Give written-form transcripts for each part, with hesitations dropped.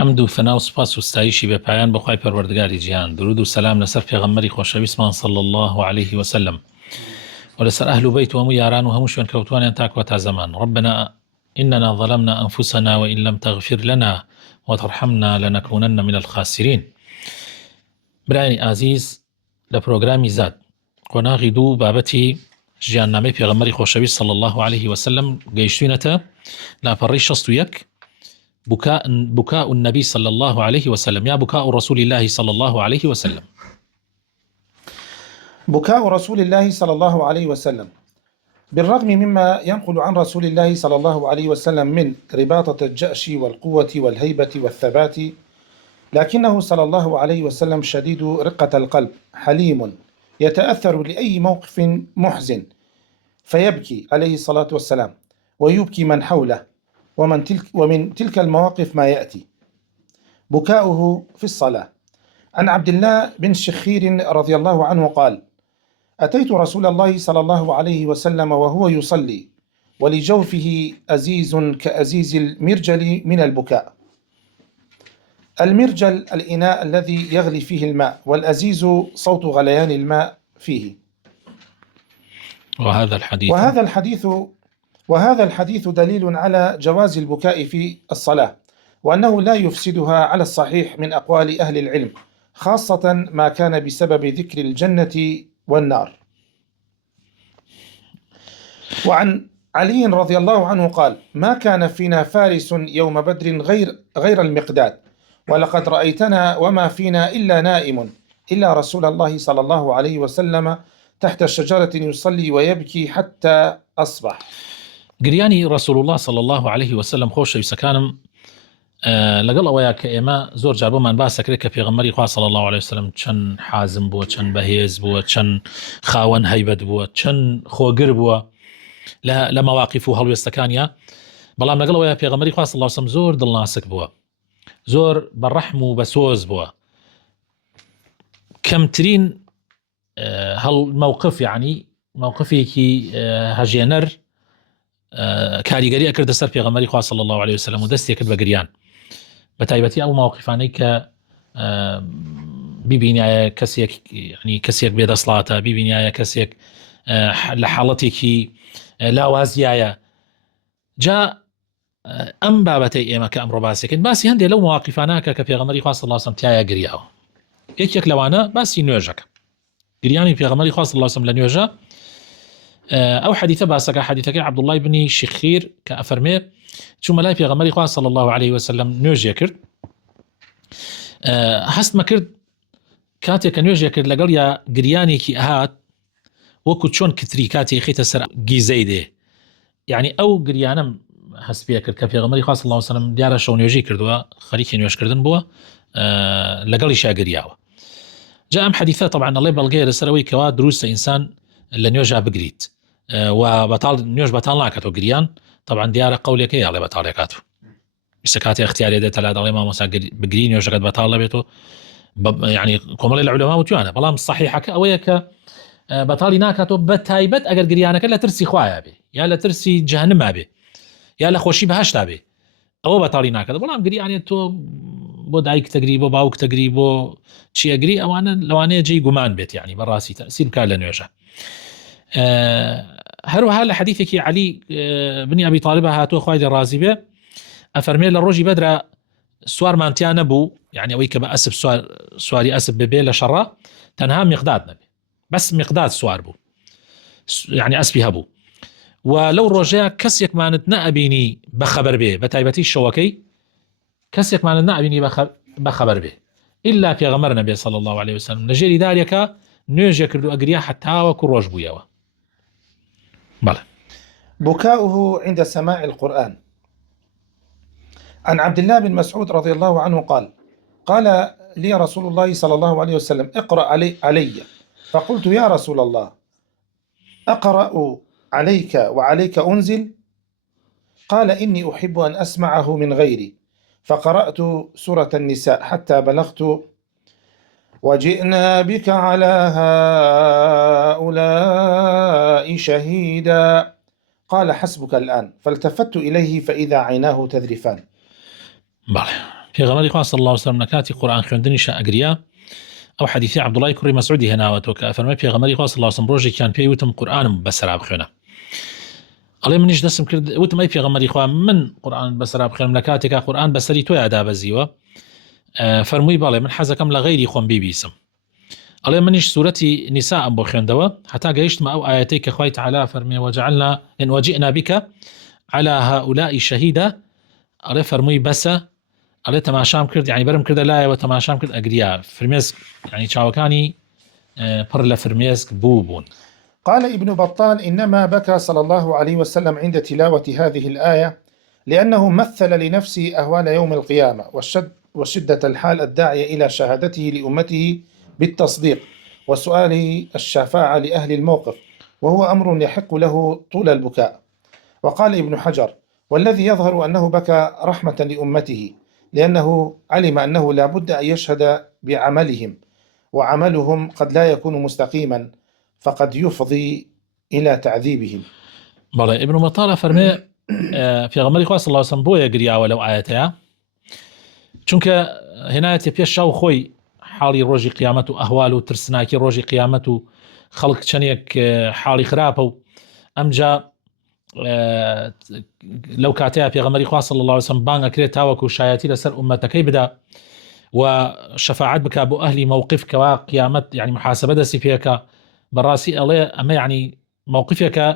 حمد و ثنا و سپاس و ستایشی بە پایان بەخوای پەروەردگاری جیهان، درود و سەلام لەسەر پێغەمبەری خۆشەویستمان صلی الله عليه وسلم و لەسەر ئەهل و بەیت و هەموو یاران و هەموو شوێنکەوتوانیان تا کۆتا زەمان. ربنا إننا ظلمنا أنفسنا وإن لم تغفر لنا وترحمنا لنكونن من الخاسرين. برایانی ئازیز، لە پرۆگرامی زاد قۆناغی دوو بابەتی ژیاننامەی پێغەمبەری خۆشەویست صلی الله عليه وسلم گەیشتوینەتە لاپەڕەی 61 بكاء النبي صلى الله عليه وسلم، يا بكاء رسول الله صلى الله عليه وسلم. بكاء رسول الله صلى الله عليه وسلم. بالرغم مما ينقل عن رسول الله صلى الله عليه وسلم من رباطة الجأش والقوة والهيبة والثبات، لكنه صلى الله عليه وسلم شديد رقة القلب، حليم يتأثر لأي موقف محزن فيبكي عليه الصلاة والسلام ويبكي من حوله. ومن تلك المواقف ما يأتي: بكاؤه في الصلاة. عن عبد الله بن شخير رضي الله عنه قال: أتيت رسول الله صلى الله عليه وسلم وهو يصلي ولجوفه أزيز كأزيز المرجل من البكاء. المرجل الإناء الذي يغلي فيه الماء، والأزيز صوت غليان الماء فيه. وهذا الحديث دليل على جواز البكاء في الصلاة، وأنه لا يفسدها على الصحيح من أقوال أهل العلم، خاصة ما كان بسبب ذكر الجنة والنار. وعن علي رضي الله عنه قال: ما كان فينا فارس يوم بدر غير المقداد، ولقد رأيتنا وما فينا إلا نائم إلا رسول الله صلى الله عليه وسلم تحت الشجرة يصلي ويبكي حتى أصبح. گریانی رسول الله صلی الله عليه وسلم خۆشەویستەکانم، لەگەڵ ئەوەیە کە ئێمە زۆر جار بۆمان باسەکرێت کە پێغەمبەری خوا صلی الله عليه وسلم چەند حازم بووە، چەند بەهێز بووە، چەند خاوەن هەیبەت بووە، چەند خۆگر بووە لە مەواقف و هەڵوێستەکانیە. بەڵام لەگەڵ ئەوەیە پێغەمبەری خوا صلی الله عليه وسلم زۆر دڵناسک بووە، زۆر بەڕەحم و بەسۆز بووە. کەمترین موقف، یعنی موقفێکی هەژێنەر کاریگەری ئەکردە سەر پێغەمبەری خوا صلی الله عليه وسلم و دەستی کرد بە گریان، بە تایبەتی ئەو موقفانەی کە بیبینایە کەسێک بێدەسڵاتە، بیبینایە کەسێک لە حاڵەتێکی لاوازیایە. جا ئەم بابەتەی ئێمە کە ئەمڕۆ باسیکەین، باسی هەندێک لەو مواقفانەکە کە پێغەمبەری خوا صلی الله عليه وسلم تایە گریاوە. یەکێک لەوانە باسی نوێژەکە، گریانی پێغەمبەری خوا صلی الله عليه وسلم لە نوێژە. ئەو حەدیثە باسەکە، حەدیثەکەی عەبدوڵڵای بنی شخیر کە ئەفەرمێ چوومە لای پێغەمبەری خوا صلی الله عليه وسلم نوێژێ کرد. هەستمە کرد کاتێک کە نوێژێ کرد لەگەڵ یا گریانێکی ئەهات وەکو چۆن کتری کاتێک خێتە سەر گیزەی دێ. یعنی ئەو گریانم هەست پێ کرد کە پێغەمبەری خوا صلی الله عليه وسلم دیارە شەو نوێژی کردووە، خەریکی نوێژکردن بووە، لەگەڵیشا گریاوە. جا ئەم حەدیثە طبعا ئەڵێ بەڵگەیە لەسەرەوەی کەوا دروستە ئینسان لە نوێژا بگریت و نوێژ بەتاڵ ناکاتەوە. گریان طبعا دیارە قەولێکەیە ئەڵێ بەتاڵێکات، ئیستا کاتێ اختیارێ دێتە لا دەڵێ مامۆستا بگری نوێژەکەت بەتاڵ دەبێتەوە. یعنی کۆمەڵی لە عولەما وتوانە، بەڵام صحیحەکە ئەوەیە کە بەتاڵی ناکاتەوە، بە تایبەت ئەگەر گریانەکە لە ترسی خوایە بێ، یا لە ترسی جەهەنەما بێ، یا لە خۆشی بەهەشتا بێ، ئەوە بەتاڵی ناکاتەوە. بەڵام گریانێت تۆ بۆ دایک تەگری، بۆ باوک تەگری، بۆ چیەگری، ئەوانە لەوانەیە جێی گومان بێت، یعنی بەڕاستی تەئسیر بکات لە نوێژە. هەروەها لە حەدیثێکی عەلی بنی ئەبی طالب هاتووە خوای لێ ڕازی بێ، ئەفەرمێ لە ڕۆژی بەدرە سوارمانتیان نەبوو، یعنی ئەوەی کە بە ئەسب سواری ئەسب ببێ لە شەڕە، تەنها میقداد نەبێ، بەس میقداد سوار بوو، یعنی ئەسبی هەبوو. و لەو ڕۆژەیە کەسێکمانت نەئەبینی بەخەبەر بێ، بە تایبەتی شەوەکەی کەسێکمانت نەئەبینی بەخەبەر بێ ئیلا پێغەمبەر نەبێ صلی الله عليه وسلم. لەژێری دارێکە نوێژێ کرد و ئەگریا حتاوەکو ڕۆژ بوویەوە. بكاؤه عند سماع القرآن. عن عبد الله بن مسعود رضي الله عنه قال لي رسول الله صلى الله عليه وسلم: اقرأ علي. فقلت: يا رسول الله، أقرأ عليك وعليك أنزل؟ قال: إني أحب أن أسمعه من غيري. فقرأت سورة النساء حتى بلغت: وجئنا بك على هؤلاء شهيدا. قال: حسبك الآن. فالتفت إليه فإذا عيناه تذرفان. پێغەمبەری خوا صلی الله علیه وسلم نکاتی قورآن خوێندنیش ئەگریا ئەو حەدیثی عەبدوڵای کوڕی مەسعودی هێناوەتەوە کە ئەفەرمێ پێغەمبەری خوا صلی الله علیه وسلم ڕۆژێکیان پێی وتم قورآنم بەسەرا بخوێنە ئەڵێ منیش دەستم کرد وتم ئەی پێغەمبەری خوا من قورآن بەسەرا بخوێنم لە کاتێکا قورآن بەسەری تۆ دابەزیوە فەرمووی بەڵێ من حەزەکەم لە غەیری خۆم بیبیسم ئەڵێ منیش سوورەتی نیساء بۆ خوێندەوە هەتا گەیشتمە ئەو ئاەتەی کە خوای تەعالا فەرمێ وجعلنا إن وجئنا بك على هؤلاء شهيدا ئەڵێ فەرمووی بەسە ئەڵێ تەماشام کرد یعنی بەرم کردە لایەوە تەماشام کرد ئەگریا فرمێسک یعنی چاوەکانی پڕ لە فرمێسک بوون. قال ابن بطال إنما بكى صلى الله عليه وسلم عند تلاوة هذه الآية لأنه مثل لنفسه أهوال يوم القيامة وشدة الحال الداعية إلى شهادته لأمته بالتصديق وسؤاله الشفاعة لأهل الموقف وهو أمر يحق له طول البكاء. وقال ابن حجر والذي يظهر أنه بكى رحمة لأمته لأنه علم أنه لا بد أن يشهد بعملهم وعملهم قد لا يكون مستقيما فقد يفضي إلى تعذيبهم. بەڵێ ابن بطال فەرمێ پێغەمبەری خوا صلی الله علیه وسلم بۆیە گریاوە لەو ئاەتەیە چونکە هێنایەتێ پێش شاو خۆی حاڵی ڕۆژی قیامەت و ئەهوال و ترسناکی ڕۆژی قیامەت و خەڵک چەندێک حاڵی خراپە و ئەمجا لەو کاتەیە پێغەمبەری خوا صلی الله علیه وسلم بانگ ئەکرێت تاوەکو شایەتی لەسەر ئومەتەکەی بدا و شەفاعەت بکا بۆ ئەهلی مووقف کەوا قیامەت یعنی محاسبە دەستی پێکە بەڕاستی ئەڵێ ئەمە یعنی مووقفێکە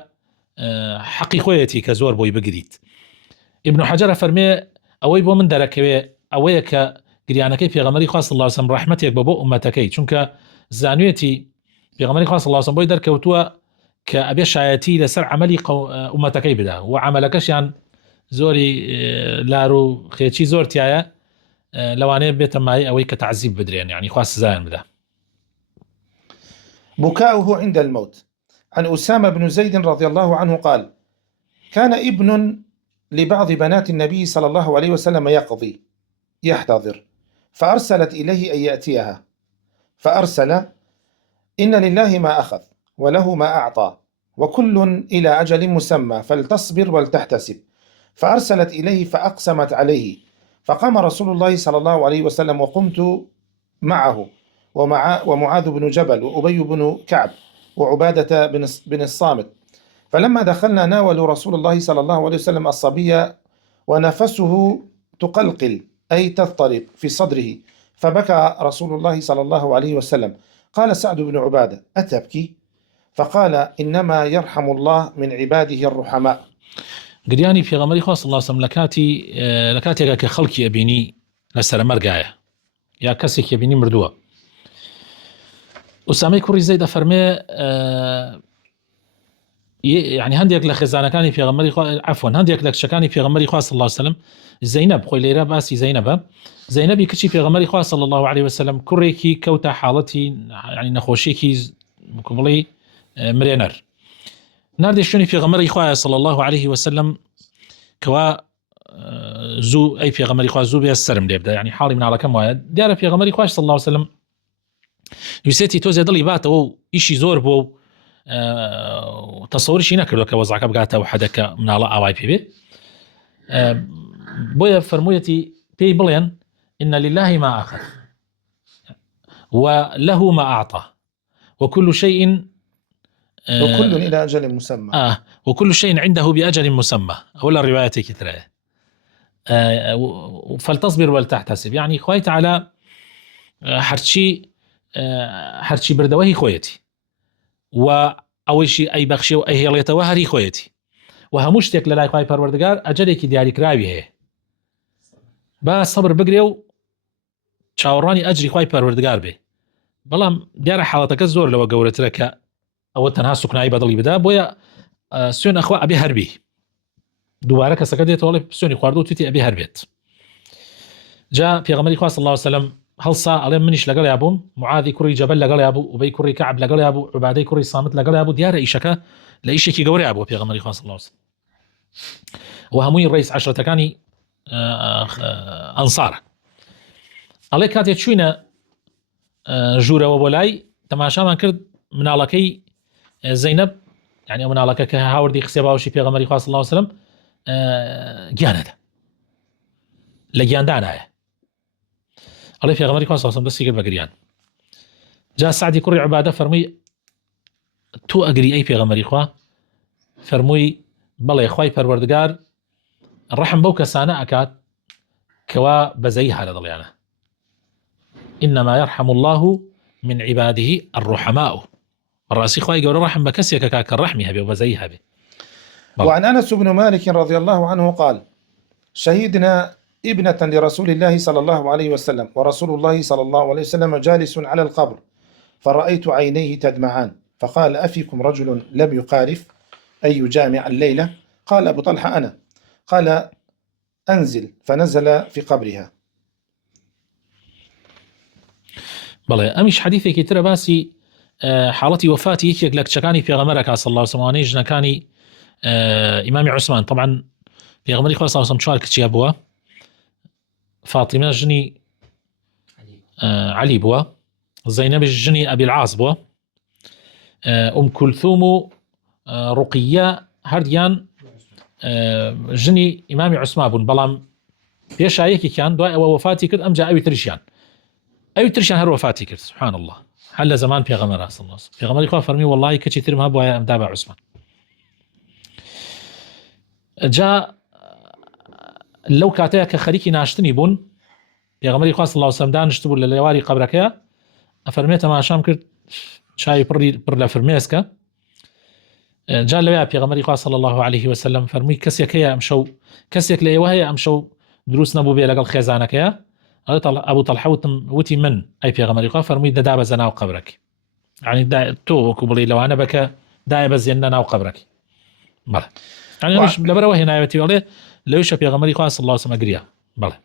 حەقی خۆیەتی کە زۆر بۆی بگریت. ابن حەجەر فەرمێ ئەوەی بۆ من دەرەکەوێ ئەوەیە کە گریانەکەی پێغەمبەری خوا صلی الله علیه وسلم ڕەحمەتێک بە بۆ ئومەتەکەی چونکە زانوێتی پێغەمبەری خوا صلی الله علیه وسلم بۆی دەرکەوتووە کە ئەبێ شایەتی لەسەر عەمەلی ئومەتەکەی بدا و عەمەلەکەشیان زۆری لار و خێچی زۆر تایە لەوانەیە بێتە مای ئەوەی کە تعذیب بدرێن یعنی خوا سزایان بدا. بكاؤه عند الموت. عن أسامة بن زيد رضي الله عنه قال كان ابن لبعض بنات النبي صلى الله عليه وسلم يحتضر فأرسلت إليه أن يأتيها فأرسل إن لله ما أخذ وله ما أعطى وكل إلى أجل مسمى فلتصبر ولتحتسب فأرسلت إليه فأقسمت عليه فقام رسول الله صلى الله عليه وسلم وقمت معه ومعاذ بن جبل وأبي بن كعب وعبادة بن الصامت فلما دخلنا ناولوا رسول الله صلى الله عليه وسلم الصبي ونفسه تقلقل أي تضطرب في صدره فبكى رسول الله صلى الله عليه وسلم. قال سعد بن عبادة أتبكي؟ فقال إنما يرحم الله من عباده الرحماء. گریانی پێغەمبەری خوا صلی الله علیه وسلم لە کاتێکە کە خەڵکی ئەبینی لەسەر مەرگایە یا کەسێکی ئەبینی مردووە. ئوسامەی کوڕی زەید ئەفەرمێ يعني هەندێک لە خێزانەکانی پێغەمبەری خوا عفوا هەندێک لە کچەکانی پێغەمبەری خوا صلی الله علیه وسلم زەینەب خۆی لێرە باسی زەینەبی کچی پێغەمبەری خوا صلی الله علیه وسلم کوڕێکی کەوتە حاڵەتی يعني نەخۆشیێکی بڵێ مرێنەر ناردێ شوێنی پێغەمبەری خوا صلی الله علیه وسلم کەوا زوو ئەی پێغەمبەری خوا زوو بێ سەرم لێ بدە يعني حاڵی مناڵەکەم وایە دیارە پێغەمبەری خوا صلی الله علیه وسلم ویسێتی تۆزێ دڵی باتەوە و ئیشی زۆر بووە و تەسەوریشی نەکردووە کە وەزعەکە بگاتەوە حەدەکە مناڵە ئاوای پێ بێ بۆیە فەرموویەتی پێی بڵێن إن لله ما أخذ وله ما أعطى وكل شيء وكل إلى أجل مسمى وكل شيء عنده بأجل مسمى أولا الرواية كثيرة فلتصبر ولتحتسب يعني خوي تعالى هرچی بردەوەی خۆیەتی و ئەوەیشی ئەی بەخشێ و ئەیهێڵێتەوە هەری خۆیەتی و هەموو شتێک لە لای خوای پەروەردگار ئەجەلێکی دیاریکراوی هەیە با سەبر بگرێ و چاوەڕوانی ئەجری خوای پەروەردگار بێ بەڵام دیارە حاڵەتەکە زۆر لەوە گەورەترە کە ئەوە تەنها سوکنایی بەدڵی بدا بۆیە سوێن ئەخوا ئەبێ هەربی دووبارە کەسەکە دێتەوە سوێنی خواردو و تویتی ئەبێ هەربێت جا پێغەمبەری خوا صلی الله علیه وسلم هەڵسا ئەڵێ منیش لەگەڵ یابووم معاذی کوڕی جەبەل لەگەڵ یابوو ئوبەی کوڕی کەعب لەگەڵ یابوو عوبادەی کوڕی سامت لەگەڵ یابوو دیارە ئیشەکە لە ئیشێکی گەورەیە بوو پێغەمبەری خوا صلی الله علیه وسلم و هەمووی ڕئیس عەشرەتەکانی ئەنسار ئەڵێ کاتێک چوینە ژوورەوە بۆ لای تەماشامان کرد مناڵەکەی زەینەب یعنی ئەو مناڵەکە کە هاوردی قسەی باوشی پێغەمبەری خوا صلی الله علیه وسلم گیانەدا لە گیاندانایە ئەڵێ پێغەمبەری خوا صلی الله علیه و سلم دەستی کرد بە گریان. جا سعدی کوڕی عوبادە فەرمووی تۆ ئەگری ئەی پێغەمبەری خوا؟ فەرمووی بەڵێ خوای پەروەردگار ڕەحم بەو کەسانە ئەکات کەوا بەزەی هەرە دڵیانە. إنما يرحم الله من عباده الرحماء. الراسي خواهي قول رحم بكسيك كالرحمي هبي وبزيها بي. وعن أنس بن مالك رضي الله عنه قال: شهدنا ابنة لرسول الله صلى الله عليه وسلم، ورسول الله صلى الله عليه وسلم جالس على القبر، فرأيت عينيه تدمعان، فقال: أفيكم رجل لم يقارف أي يجامع الليلة؟ قال أبو طلحة: أنا. قال: أنزل، فنزل في قبرها. بەڵێ ئەمیش حەدیثێکی ترە باسی حاڵەتی وفاتی یەکێک لە کچەکانی پێغەمبەرەکە صلی الله علیه و سلم، ژنەکانی ئیمامی عوسمان. طبعا پێغەمبەری خوا صلی الله علیه و سلم چوار کچیە بووە، فاطمە ژنی علی بووە، زەینەبش ژنی ئەبی العاص بووە، ئوم کولثوم و ڕوقیە هەردیان ژنی ئیمامی عوسمان بوون، بەڵام پێشا یەکێکیان دوای ئەوە وفاتی کرد، ئەمجا ئەوی تریشیان هەر وفاتی کرد. سبحان الله، هەر لە زەمان پێغەمبەر صلی الله علیه و سلم. پێغەمبەری خوا فەرمی والله کەچی ترم هەبوایە ئەمدا بە عوسمان. جا لەو کاتەیە کە خەریکی ناشتنی بوون، پێغەمبەری خوا صلی الله علیه و سلم دانیشت بوو لە لێواری قەبرەکەیە، ئەفەرمێ تەماشام کرد چای پڕ لە فرمێسکە. جا لەوێ پێغەمبەری خوا صلی الله علیه و سلم فەرمووی کەسێک هەیە ئەمشەو، کەسێک لە ئێوە هەیە ئەمشەو دروست نەبوو بێ لەگەڵ خێزانەکەیە؟ ئەبوو طەلحە وتی من. ئەی پێغەمبەری خوا فەرمووی دەدا بەزە ناو قەبرەکەی، یعنی تۆ وەکو بڵێ لەوانە بکە دایە بەزێنە ناو قەبرەکەی. بەڵێ یعنی لەبەرەوە هێنایەتی بەڵێ لەویشە پێغەمبەری خوا صلی الله علیه و سلم گریا. بەڵێ.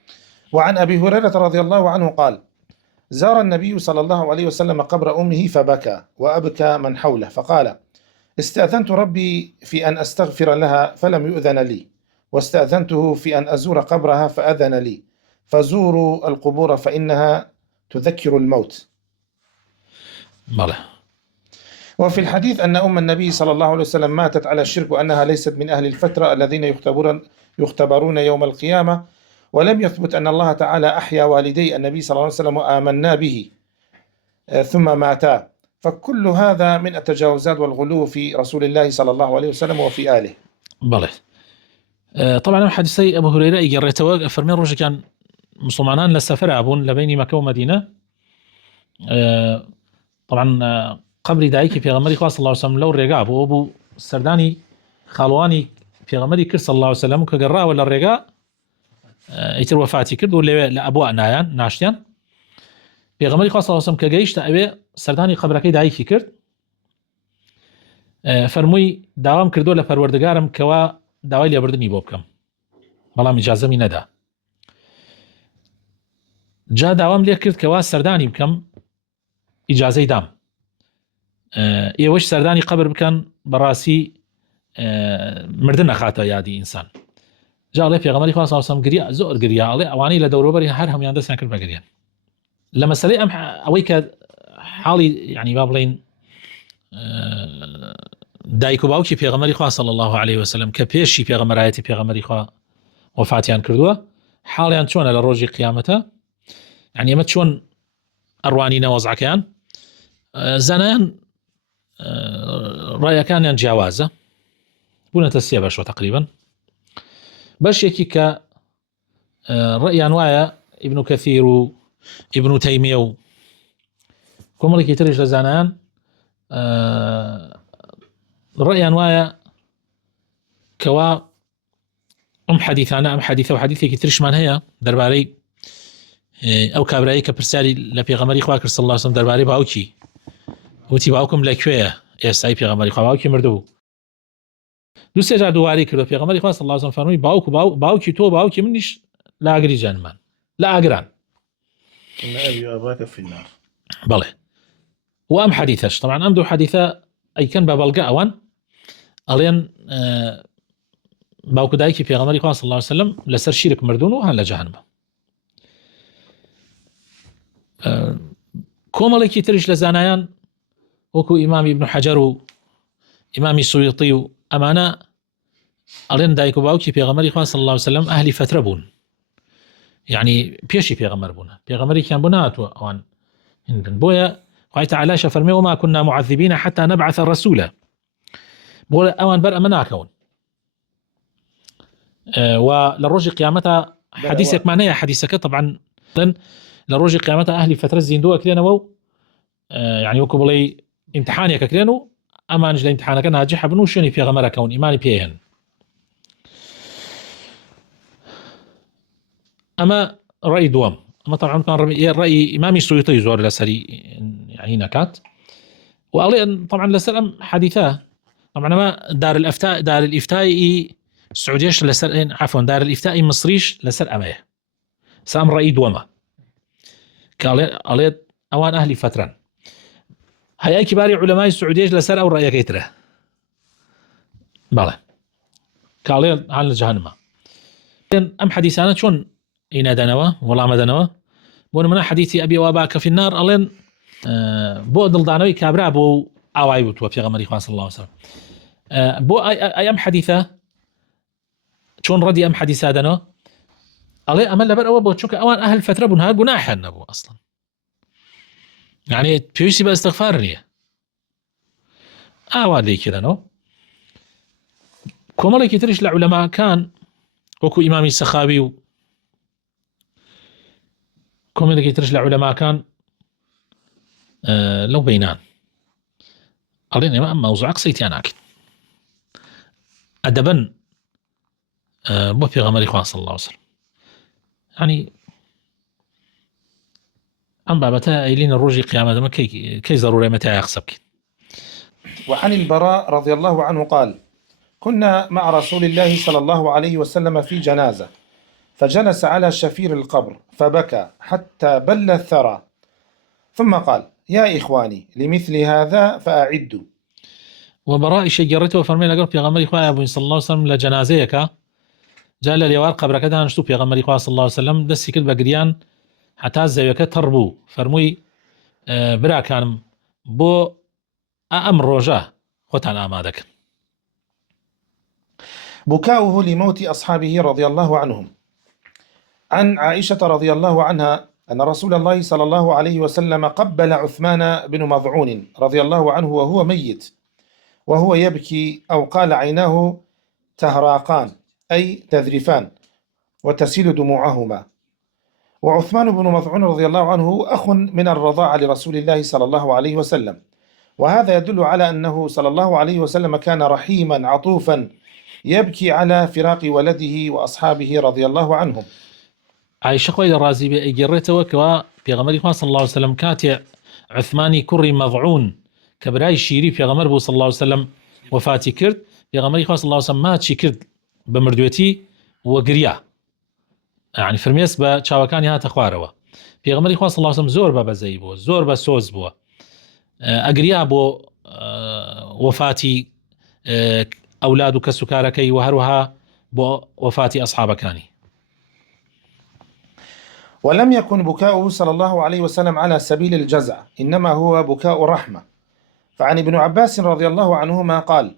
وعن أبي هريرة رضي الله عنه قال: زار النبي صلى الله عليه وسلم قبر أمه فبكى وأبكى من حوله، فقال: استأذنت ربي في أن أستغفر لها فلم يؤذن لي، واستأذنته في أن أزور قبرها فأذن لي، فزوروا القبور فإنها تذكر الموت. بلى. وفي الحديث أن أم النبي صلى الله عليه وسلم ماتت على الشرك، وأنها ليست من أهل الفترة الذين يختبرون يوم القيامة، ولم يثبت أن الله تعالى أحيا والدي النبي صلى الله عليه وسلم وآمنا به ثم ماتا، فكل هذا من التجاوزات والغلو في رسول الله صلى الله عليه وسلم وفي آله. بلى. طبعا حديثي أبو هريرة يقرأ فرمي روجي كان مسلمانان لسفر أبون لبين مكة ومدينة. طبعا قبر دايكي في غمري صلى الله عليه وسلم لو الرقاء أبو السرداني خالواني في غمري كر صلى الله عليه وسلم كقراء ولا الرقاء يتر وفاتي كرد ولا لأبواء نايان ناشتيان في غمري صلى الله عليه وسلم كجيش تأبي السرداني قبركي دايكي كرد فرموي داوام كردو لپروردگارم كوا داوای لێبوردنی بۆ بکەم، بەڵام ئیجازەمی نەدا. جا داوام لێ کرد کەوا سەردانی بکەم، ئیجازەی دام، ئێوەش سەردانی قەبر بکەن، بەڕاستی مردن نەخاتە یادی ئینسان. جا ئەڵێ پێغەمبەری خوا صلی الله علیه و سلم گریا، زۆر گریا، ئەڵێ ئەوانەی لە دەوروبەری هەر هەمویان دەستیان کرد بە گریان. لە مەسەلەی ئەم ئەوەی کە حاڵی یعنی با بڵێن دایک و باوکی پێغەمبەری خوا صلی الله علیه و سلم کە پێشی پێغەمبەرایەتی پێغەمبەری خوا وفاتیان کردووە، حاڵیان چۆنە لە ڕۆژی قیامەتە؟ یعنی ئەمە چۆن ئەڕوانی نەوەزعەکەیان؟ زانایان ڕایەکانیان جیاوازە، بوونەتە سێ بەشەوە تقریبا. بەشێکی کە ڕەیان وایە ئیبن کەثیر و ئیبن تەیمیە و کۆمەڵێکی تریش لە زانایان ڕەیان وایە کەوا ئەم حەدیثانە، ئەم حەدیثە و حەدیثێکی ترشمان هەیە دەربارەی ئەو کابرایی کە پرسیاری لە پێغەمبەری خوا کرد صلی الله علیه و سلم دەربارەی باوکی، وتی باوکم لەکوێیە؟ ئێستای پێغەمبەری خوا باوکی مردووە. دوو سێ جار دوواری کردو، پێغەمبەری خوا صلی الله علیه و سلم فەرمووی باوکی تۆ باوکی منیش لە ئاگری جەهەنەمان، لە ئاگران. إن أبي وأباك في النار. بەڵێ. و ئەم حەدیثەش طبعا ئەم دوو حەدیثە ئەیکەن بە بەڵگە ئەوان ئەڵێن باوکو دایکی پێغەمبەری خوا صلی الله علیه و سلم لەسەر شیرک مردوون و هەن لە جەهەنەمە. کۆمەڵێکی تریش لە زانایان وەکو ئیمامی ابن حەجەر و ئیمامی سویوطی و ئەمانە ئەڵێن دایک و باوکی پێغەمبەری خوا صلی الله علیه و سلم ئەهلی فترە بوون، يعني بيشي بيغمر بونا بيغمري كان بنات وان هندن بويا خوي تعالى فرمي وما كنا معذبين حتى نبعث الرسول بولا اوان بر امناكون وللرجي قيامتها حديثك معناها حديثك طبعا للرجي قيامتها اهلي فتره زيندوه كلينا وو يعني وكبلي امتحانك كلينو اما نجل امتحانك ناجح بنوشني في غمرة كون ايماني بيهن اما راي دوام اما طبعا كان راي امامي السيوطي زور لسري يعني نكات وقال طبعا لسلام حديثاه طبعا ما دار الافتاء السعوديش لسر عفوا دار الافتاء مصريش لسر امايه سام راي دوما قال اوان اهلي فترا هيا كبار علماء السعودية لسر أو رأيك يتره بله قال عن جهنم أم حديثانا شون إنا دنوا والله ما دنوا بون من حديث أبي وأباك في النار ألين بو دلدانوي كابرا بو أواي بتوفي غمري خاص صلى الله عليه وسلم بو أي أم حديثة شون ردي أم حديثة دنوا ألين أمل لبر أو بو تشوك أوان أهل فترة بنها جناح النبو أصلا يعني بيوسي باستغفارني لي كذا نو كومالي كترش لعلماء كان وكو إمامي السخاوي كومالي كترش لعلماء كان لو بينان قالين ما موضوع قصيتي أنا أكيد أدبا بو في غمري خواه صلى الله عليه وسلم يعني أم بابتا أيلين الروجي قيامة كي ضروري متى يقصبك. وعن البراء رضي الله عنه قال كنا مع رسول الله صلى الله عليه وسلم في جنازة فجلس على شفير القبر فبكى حتى بل الثرى ثم قال يا إخواني لمثل هذا فأعدوا. وبراء شجرته فرمي لقرب في غمري خواه أبو صلى الله عليه وسلم لجنازيك جاء لليوار قبر كده نشتو في غمري خواه صلى الله عليه وسلم دسي كل بقريان حتى زيوك تربو فرموي برا كان بو أمر رجاه خوتان آمادك. بكاؤه لموت أصحابه رضي الله عنهم. عن عائشة رضي الله عنها أن رسول الله صلى الله عليه وسلم قبل عثمان بن مظعون رضي الله عنه وهو ميت وهو يبكي أو قال عيناه تهراقان أي تذرفان وتسيل دموعهما. وعثمان بن مظعون رضي الله عنه أخ من الرضاعة لرسول الله صلى الله عليه وسلم وهذا يدل على أنه صلى الله عليه وسلم كان رحيما عطوفا يبكي على فراق ولده وأصحابه رضي الله عنهم. عائشة خويا الرازي بأجرته وكوا في غمر صلى الله عليه وسلم كاتع عثماني كري مضعون كبراي شيري في غمر صلى الله عليه وسلم وفاتي كرد في غمر صلى الله عليه وسلم ما تشكرد بمردوتي وقريا يعني فرميس بشاوكاني هات أخواروا في غمر صلى الله عليه وسلم زور بابا زيبو زور بسوز بو أقريا بو وفاتي أولاده كسكاركي وهروها بو وفاتي أصحابكاني. ولم يكن بكاؤه صلى الله عليه وسلم على سبيل الجزع إنما هو بكاء رحمة. فعن ابن عباس رضي الله عنهما قال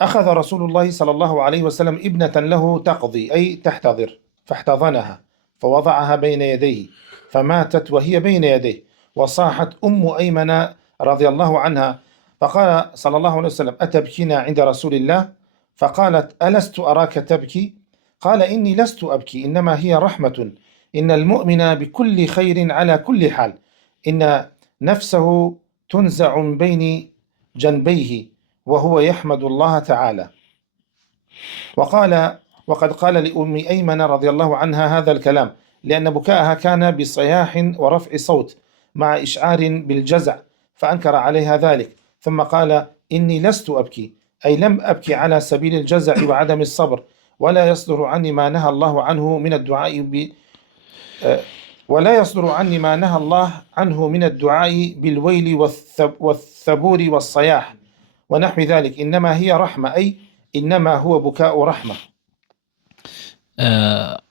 أخذ رسول الله صلى الله عليه وسلم ابنة له تقضي أي تحتضر فاحتضنها فوضعها بين يديه فماتت وهي بين يديه وصاحت أم أيمن رضي الله عنها فقال صلى الله عليه وسلم أتبكين عند رسول الله؟ فقالت ألست أراك تبكي؟ قال إني لست أبكي إنما هي رحمة إن المؤمن بكل خير على كل حال إن نفسه تنزع من بين جنبيه وهو يحمد الله تعالى. وقد قال لأم أيمن رضي الله عنها هذا الكلام لأن بكاءها كان بصياح ورفع صوت مع إشعار بالجزع فأنكر عليها ذلك ثم قال إني لست أبكي أي لم أبكي على سبيل الجزع وعدم الصبر ولا يصدر عني ما نهى الله عنه من الدعاء من الدعاء بالويل والثبور والصياح ونحو ذلك إنما هي رحمة أي إنما هو بكاء رحمة.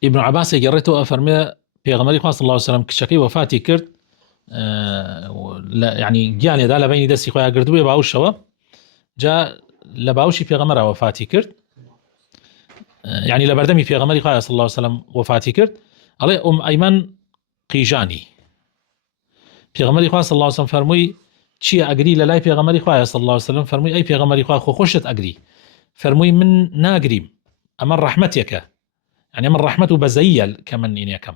ابن عباس يجرته أفرمي في غمري صلى الله عليه وسلم كشكي وفاتي كرد يعني جاني دا لبيني دسي خويا قردوية باوشوا جاء لباوشي في غمرة وفاتي كرد يعني لبردمي في غمري صلى الله عليه وسلم وفاتي كرد ئەڵێ ئەیمەن قیژانی پێغەمبەری خوا صلی الله علیه و سلم فەرمووی چییە ئەگری لە لای پێغەمبەری خوایە صلی الله علیه و سلم فەرمووی ئەی پێغەمبەری خوا خۆشت ئەگری فەرمووی من ناگریم ئەمە ڕەحمەتێکە يعني من ڕەحمەت و بەزەیە کە من ئینەکەم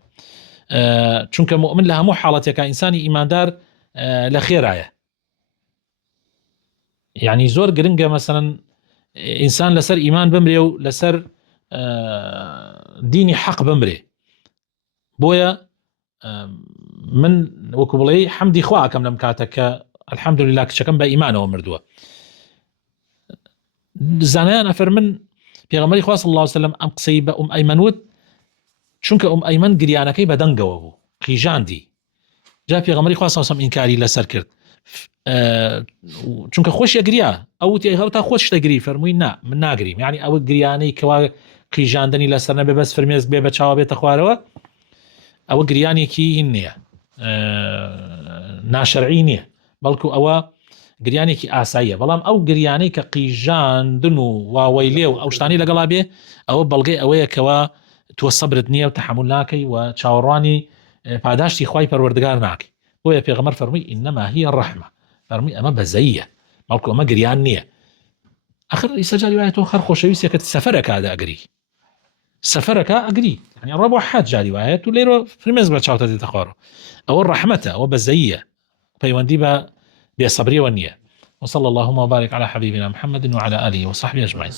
چونکە مؤمن لە هەموو حاڵەتێکە ئینسانی ئیماندار لە خێرایە يعني زۆر گرنگە مەسەڵەن ئینسان لەسەر ئیمان بمرێ و لەسەر دینی حەق بمرێ بۆیە من وەکو بڵێ حەمدی خوا ئەکەم لەم کاتە کە الحەمدولله کچەکەم بە ئیمانەوە مردووە زانایان ئەفەرمن پێغەمبەری خوا صلی الله علیه و سلم ئەم قسەی بە ئەیمەن وت چونکە ئەیمەن گریانەکەی بەدەنگەوە بوو قیژاندی جا پێغەمبەری خوا صلی الله علیه و سلم ئینکاری لەسەر کرد چونکە خۆشیە گریا ئەو وتی هەڵتا خۆش دەگری فەرمووی نا من ناگریم یعنی ئەوە گریانەی کەوا قیژاندنی لەسەر نەبێ بەس فرمێسک بێ بە چاوە بێتە خوارەوە ئەوە گریانێکی هین نییە ناشەرعی نییە بەڵکو ئەوە گریانێکی ئاساییە بەڵام ئەو گریانەی کە قیژاندن و واوەی لێ و ئەو شتانی لەگەڵا بێ ئەوە بەڵگەی ئەوەیە کەوا تۆ سەبرت نییە و تەحمل ناکەی و چاوەڕوانی پاداشتی خوای پەروەردگار ناکەی بۆیە پێغەمبەر فەرمووی ئینەما هی ڕەحمە فەرمووی ئەمە بەزەیە بەڵکو ئەمە گریان نییە ئەخر ئیسا جاری وایە تۆ خەر خۆشەویستێکت سەفەرەکە ئەگری سەفەرەکە ئەگری يعني ڕەبۆ حەج جاری وایە تو لێرە فرمێسک بە چاوتە دێتە خوارەوە ئەوە ڕەحمەتە ئەوە بەزەیە پەیوەندی بە بێسەبریەوە نییە وصلى اللهم وبارك على حبيبنا محمد وعلى آله وصحبه أجمعين